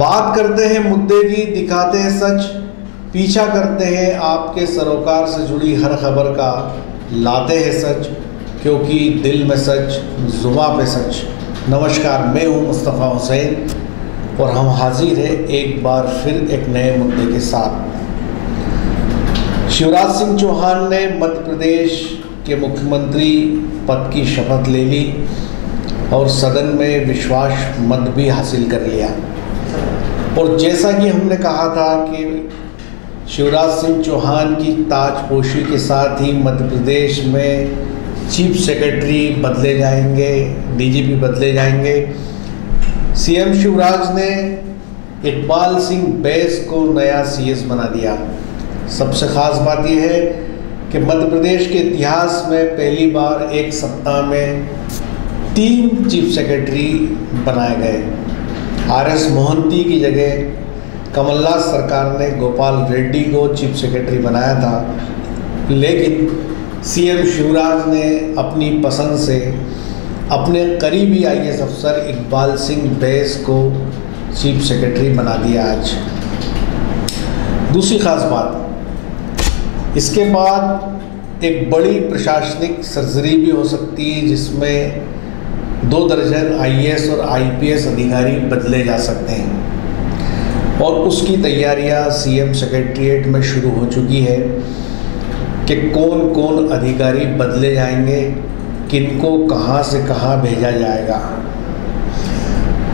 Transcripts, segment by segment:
बात करते हैं मुद्दे की, दिखाते हैं सच, पीछा करते हैं आपके सरोकार से जुड़ी हर खबर का, लाते हैं सच क्योंकि दिल में सच, जुबां पे सच। नमस्कार, मैं हूं मुस्तफ़ा हुसैन और हम हाजिर हैं एक बार फिर एक नए मुद्दे के साथ। शिवराज सिंह चौहान ने मध्य प्रदेश के मुख्यमंत्री पद की शपथ ले ली और सदन में विश्वास मत भी हासिल कर लिया। और जैसा कि हमने कहा था कि शिवराज सिंह चौहान की ताजपोशी के साथ ही मध्य प्रदेश में चीफ सेक्रेटरी बदले जाएंगे, डीजीपी बदले जाएंगे। सीएम शिवराज ने इकबाल सिंह बैस को नया सीएस बना दिया। सबसे ख़ास बात यह है कि मध्य प्रदेश के इतिहास में पहली बार एक सप्ताह में 3 चीफ सेक्रेटरी बनाए गए। आरएस मोहंती की जगह कमलनाथ सरकार ने गोपाल रेड्डी को चीफ सेक्रेटरी बनाया था, लेकिन सीएम शिवराज ने अपनी पसंद से अपने करीबी आईएएस अफसर इकबाल सिंह बैस को चीफ सेक्रेटरी बना दिया आज। दूसरी ख़ास बात, इसके बाद एक बड़ी प्रशासनिक सर्जरी भी हो सकती है जिसमें 2 दर्जन आईएएस और आईपीएस अधिकारी बदले जा सकते हैं और उसकी तैयारियां सीएम सेक्रेटरीट में शुरू हो चुकी है कि कौन कौन अधिकारी बदले जाएंगे, किनको कहां से कहां भेजा जाएगा।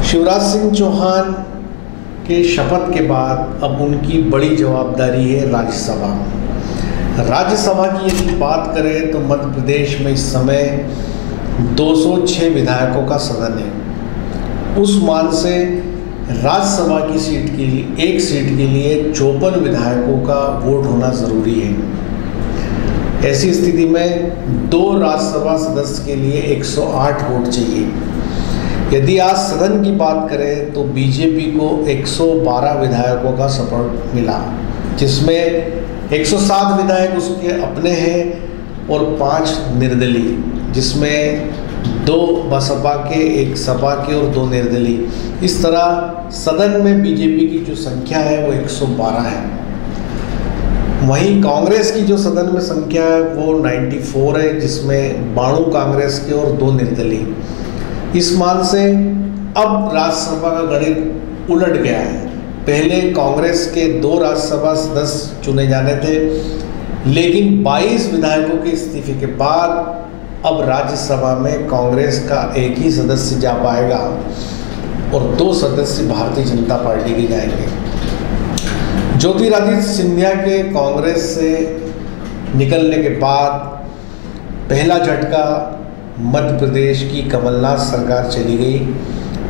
शिवराज सिंह चौहान के शपथ के बाद अब उनकी बड़ी जवाबदारी है राज्यसभा। राज्यसभा की यदि बात करें तो मध्य प्रदेश में इस समय 206 विधायकों का सदन है। उस मान से राज्यसभा की सीट के लिए, एक सीट के लिए 54 विधायकों का वोट होना ज़रूरी है। ऐसी स्थिति में 2 राज्यसभा सदस्य के लिए 108 वोट चाहिए। यदि आज सदन की बात करें तो बीजेपी को 112 विधायकों का सपोर्ट मिला, जिसमें 107 विधायक उसके अपने हैं और 5 निर्दलीय, जिसमें 2 बसपा के, 1 सपा के और 2 निर्दलीय। इस तरह सदन में बीजेपी की जो संख्या है वो 112 है। वहीं कांग्रेस की जो सदन में संख्या है वो 94 है, जिसमें 92 कांग्रेस के और 2 निर्दलीय। इस मान से अब राज्यसभा का गणित उलट गया है। पहले कांग्रेस के 2 राज्यसभा सदस्य चुने जाने थे, लेकिन 22 विधायकों के इस्तीफे के बाद अब राज्यसभा में कांग्रेस का 1 ही सदस्य जा पाएगा और 2 सदस्य भारतीय जनता पार्टी के जाएंगे। ज्योतिरादित्य सिंधिया के कांग्रेस से निकलने के बाद पहला झटका मध्य प्रदेश की कमलनाथ सरकार चली गई।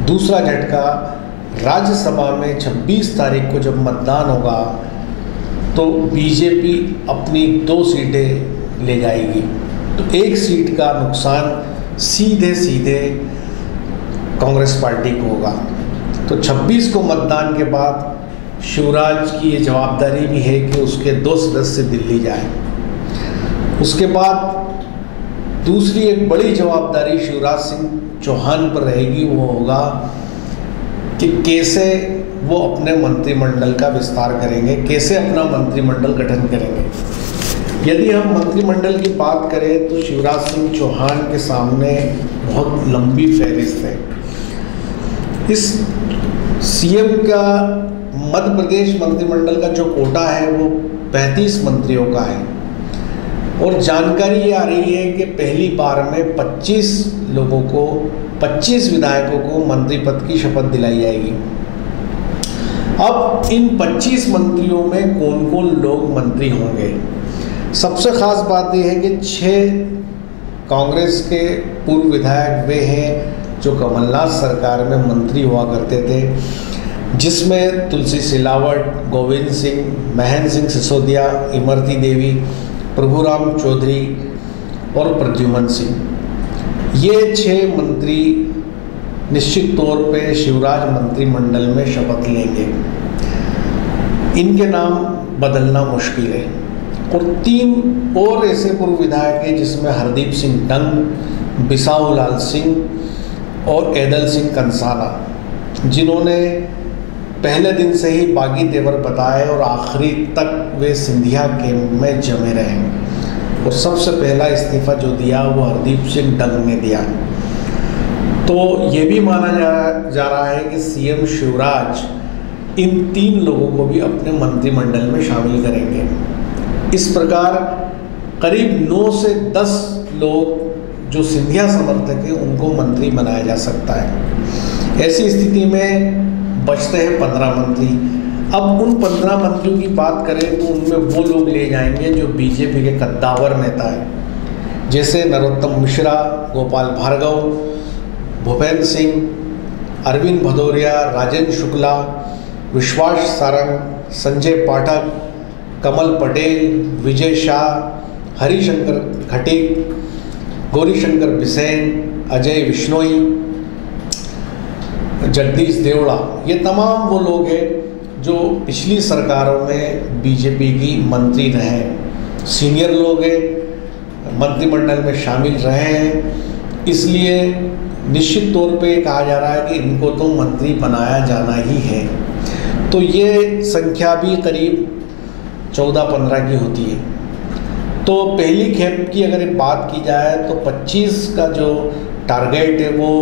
दूसरा झटका, राज्यसभा में 26 तारीख को जब मतदान होगा तो बीजेपी अपनी 2 सीटें ले जाएगी, तो 1 सीट का नुकसान सीधे सीधे कांग्रेस पार्टी को होगा। तो 26 को मतदान के बाद शिवराज की ये जवाबदारी भी है कि उसके 2 सदस्य दिल्ली जाएं। उसके बाद दूसरी एक बड़ी जवाबदारी शिवराज सिंह चौहान पर रहेगी, वो होगा कि कैसे वो अपने मंत्रिमंडल का विस्तार करेंगे, कैसे अपना मंत्रिमंडल गठन करेंगे। यदि हम मंत्रिमंडल की बात करें तो शिवराज सिंह चौहान के सामने बहुत लंबी फहरिस्त है। इस सीएम का मध्य प्रदेश मंत्रिमंडल का जो कोटा है वो 35 मंत्रियों का है और जानकारी ये आ रही है कि पहली बार में 25 लोगों को, 25 विधायकों को मंत्री पद की शपथ दिलाई जाएगी। अब इन 25 मंत्रियों में कौन कौन लोग मंत्री होंगे? सबसे ख़ास बात यह है कि 6 कांग्रेस के पूर्व विधायक वे हैं जो कमलनाथ सरकार में मंत्री हुआ करते थे, जिसमें तुलसी सिलावट, गोविंद सिंह, महेंद्र सिंह सिसोदिया, इमरती देवी, प्रभुराम चौधरी और प्रद्युमन सिंह। ये 6 मंत्री निश्चित तौर पे शिवराज मंत्रिमंडल में शपथ लेंगे। इनके नाम बदलना मुश्किल है। और 3 और ऐसे पूर्व विधायक हैं जिसमें हरदीप सिंह डंग, बिसाहू लाल सिंह और ऐदल सिंह कंसाना, जिन्होंने पहले दिन से ही बागी तेवर बताए और आखिरी तक वे सिंधिया कैंप में जमे रहे। और सबसे पहला इस्तीफा जो दिया वो हरदीप सिंह डंग ने दिया। तो ये भी माना जा रहा है कि सीएम शिवराज इन 3 लोगों को भी अपने मंत्रिमंडल में शामिल करेंगे। इस प्रकार करीब 9 से 10 लोग जो सिंधिया समर्थक हैं उनको मंत्री बनाया जा सकता है। ऐसी स्थिति में बचते हैं 15 मंत्री। अब उन 15 मंत्रियों की बात करें तो उनमें वो लोग ले जाएंगे जो बीजेपी के कद्दावर नेता हैं, जैसे नरोत्तम मिश्रा, गोपाल भार्गव, भूपेंद्र सिंह, अरविंद भदौरिया, राजेंद्र शुक्ला, विश्वास सारंग, संजय पाठक, कमल पटेल, विजय शाह, हरिशंकर खटीक, गौरीशंकर बिसेन, अजय विश्नोई, जगदीश देवड़ा। ये तमाम वो लोग हैं जो पिछली सरकारों में बीजेपी की मंत्री रहे हैं, सीनियर लोग हैं, मंत्रिमंडल में शामिल रहे हैं। इसलिए निश्चित तौर पे कहा जा रहा है कि इनको तो मंत्री बनाया जाना ही है। तो ये संख्या भी करीब 14-15 की होती है। तो पहली खेप की अगर बात की जाए तो 25 का जो टारगेट है वो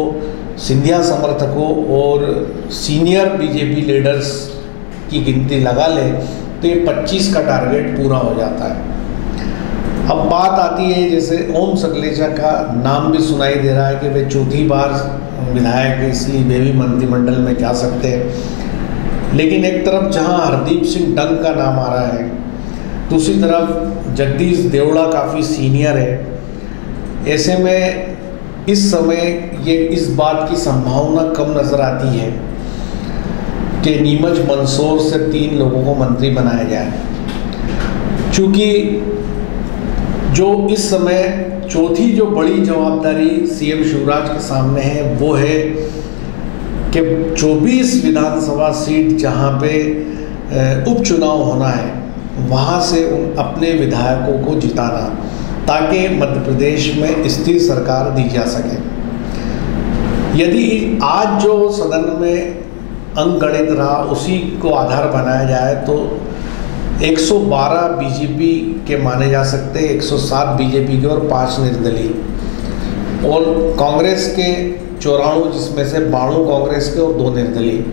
सिंधिया समर्थकों और सीनियर बीजेपी लीडर्स की गिनती लगा ले तो ये 25 का टारगेट पूरा हो जाता है। अब बात आती है, जैसे ओम सकलेचा का नाम भी सुनाई दे रहा है कि वे चौथी बार विधायक है, इसलिए वे भी मंत्रिमंडल में जा सकते हैं। लेकिन एक तरफ जहां हरदीप सिंह डंग का नाम आ रहा है, दूसरी तरफ जगदीश देवड़ा काफ़ी सीनियर है। ऐसे में इस समय ये इस बात की संभावना कम नज़र आती है कि नीमच मंदसौर से 3 लोगों को मंत्री बनाया जाए, क्योंकि जो इस समय चौथी जो बड़ी जवाबदारी सीएम शिवराज के सामने है वो है कि 24 विधानसभा सीट जहां पे उपचुनाव होना है वहां से अपने विधायकों को जिताना, ताकि मध्य प्रदेश में स्थिर सरकार दी जा सके। यदि आज जो सदन में अंकगणित रहा उसी को आधार बनाया जाए तो 112 बीजेपी के माने जा सकते हैं, 107 बीजेपी के और 5 निर्दलीय, और कांग्रेस के 94, जिसमें से 92 कांग्रेस के और 2 निर्दलीय।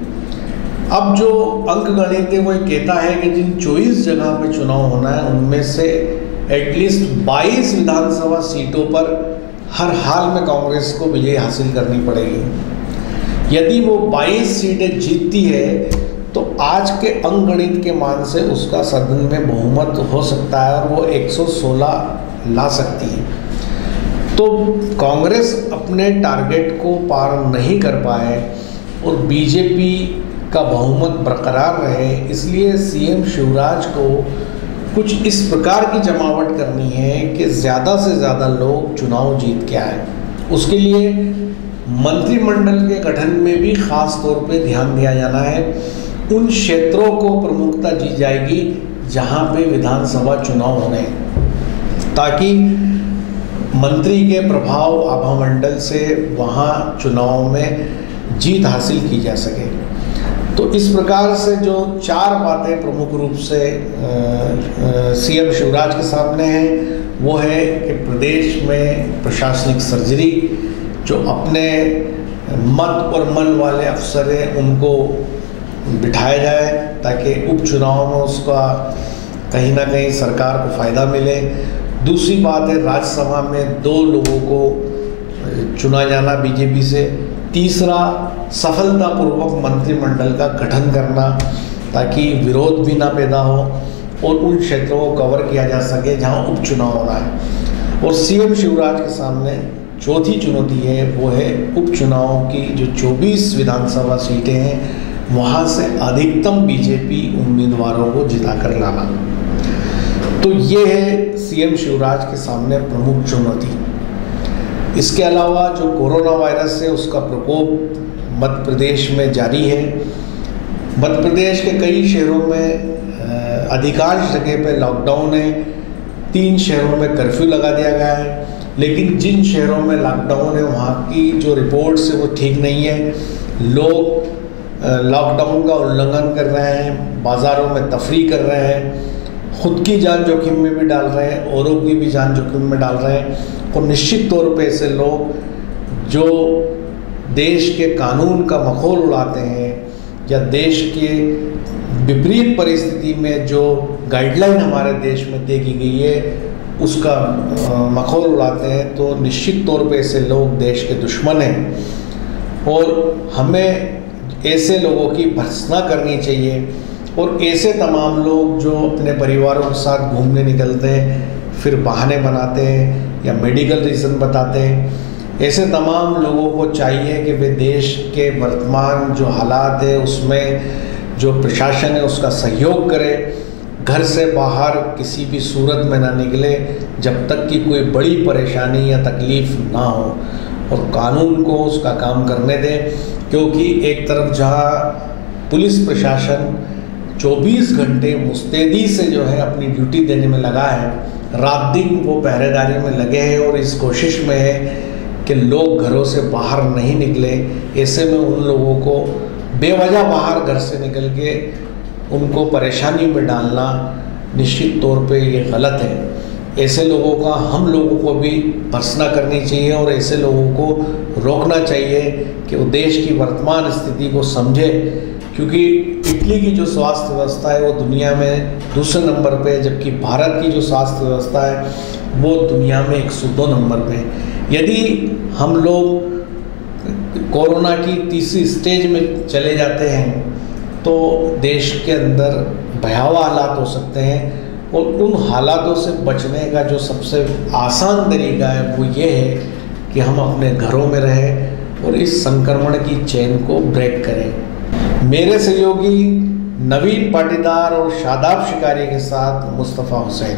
अब जो अंकगणित है वो कहता है कि जिन 24 जगह पे चुनाव होना है उनमें से एटलीस्ट 22 विधानसभा सीटों पर हर हाल में कांग्रेस को विजय हासिल करनी पड़ेगी। यदि वो 22 सीटें जीतती है तो आज के अंकगणित के मान से उसका सदन में बहुमत हो सकता है और वो 116 ला सकती है। तो कांग्रेस अपने टारगेट को पार नहीं कर पाए और बीजेपी का बहुमत बरकरार रहे, इसलिए सीएम शिवराज को कुछ इस प्रकार की जमावट करनी है कि ज़्यादा से ज़्यादा लोग चुनाव जीत के आए। उसके लिए मंत्रिमंडल के गठन में भी ख़ास तौर पे ध्यान दिया जाना है। उन क्षेत्रों को प्रमुखता दी जाएगी जहां पे विधानसभा चुनाव होने, ताकि मंत्री के प्रभाव आभा मंडल से वहां चुनाव में जीत हासिल की जा सके। तो इस प्रकार से जो 4 बातें प्रमुख रूप से सीएम शिवराज के सामने हैं वो है कि प्रदेश में प्रशासनिक सर्जरी, जो अपने मत और मन वाले अफसर हैं उनको बिठाया जाए ताकि उपचुनाव में उसका कहीं ना कहीं सरकार को फ़ायदा मिले। दूसरी बात है राज्यसभा में 2 लोगों को चुना जाना बीजेपी से। तीसरा, सफलतापूर्वक मंत्रिमंडल का गठन करना ताकि विरोध भी ना पैदा हो और उन क्षेत्रों को कवर किया जा सके जहां उपचुनाव होना है। और सीएम शिवराज के सामने चौथी चुनौती है वो है उपचुनाव की जो 24 विधानसभा सीटें हैं वहां से अधिकतम बीजेपी उम्मीदवारों को जिता कर लाना। तो ये है सीएम शिवराज के सामने प्रमुख चुनौती। इसके अलावा जो कोरोना वायरस है उसका प्रकोप मध्य प्रदेश में जारी है। मध्य प्रदेश के कई शहरों में अधिकांश जगह पे लॉकडाउन है। 3 शहरों में कर्फ्यू लगा दिया गया है, लेकिन जिन शहरों में लॉकडाउन है वहाँ की जो रिपोर्ट्स है वो ठीक नहीं है। लोग लॉकडाउन का उल्लंघन कर रहे हैं, बाज़ारों में तफरी कर रहे हैं, खुद की जान जोखिम में भी डाल रहे हैं, औरों की भी जान जोखिम में डाल रहे हैं। और निश्चित तौर पे ऐसे लोग जो देश के कानून का मखौल उड़ाते हैं या देश के विपरीत परिस्थिति में जो गाइडलाइन हमारे देश में तय की गई है उसका मखौल उड़ाते हैं, तो निश्चित तौर पे ऐसे लोग देश के दुश्मन हैं और हमें ऐसे लोगों की भर्त्सना करनी चाहिए। और ऐसे तमाम लोग जो अपने परिवारों के साथ घूमने निकलते हैं, फिर बहाने बनाते हैं या मेडिकल रीज़न बताते हैं, ऐसे तमाम लोगों को चाहिए कि वे देश के वर्तमान जो हालात है उसमें जो प्रशासन है उसका सहयोग करें, घर से बाहर किसी भी सूरत में ना निकले जब तक कि कोई बड़ी परेशानी या तकलीफ़ ना हो, और कानून को उसका काम करने दें। क्योंकि एक तरफ जहाँ पुलिस प्रशासन 24 घंटे मुस्तैदी से जो है अपनी ड्यूटी देने में लगा है, रात दिन वो पहरेदारी में लगे हैं और इस कोशिश में है कि लोग घरों से बाहर नहीं निकले, ऐसे में उन लोगों को बेवजह बाहर घर से निकल के उनको परेशानी में डालना निश्चित तौर पे ये गलत है। ऐसे लोगों का हम लोगों को भी भर्त्सना करनी चाहिए और ऐसे लोगों को रोकना चाहिए कि वो देश की वर्तमान स्थिति को समझे, क्योंकि इटली की जो स्वास्थ्य व्यवस्था है वो दुनिया में दूसरे नंबर पे है, जबकि भारत की जो स्वास्थ्य व्यवस्था है वो दुनिया में 102 नंबर पे है। यदि हम लोग कोरोना की तीसरी स्टेज में चले जाते हैं तो देश के अंदर भयावह हालात हो सकते हैं, और उन हालातों से बचने का जो सबसे आसान तरीका है वो ये है कि हम अपने घरों में रहें और इस संक्रमण की चेन को ब्रेक करें। मेरे सहयोगी नवीन पाटीदार और शादाब शिकारी के साथ मुस्तफ़ा हुसैन।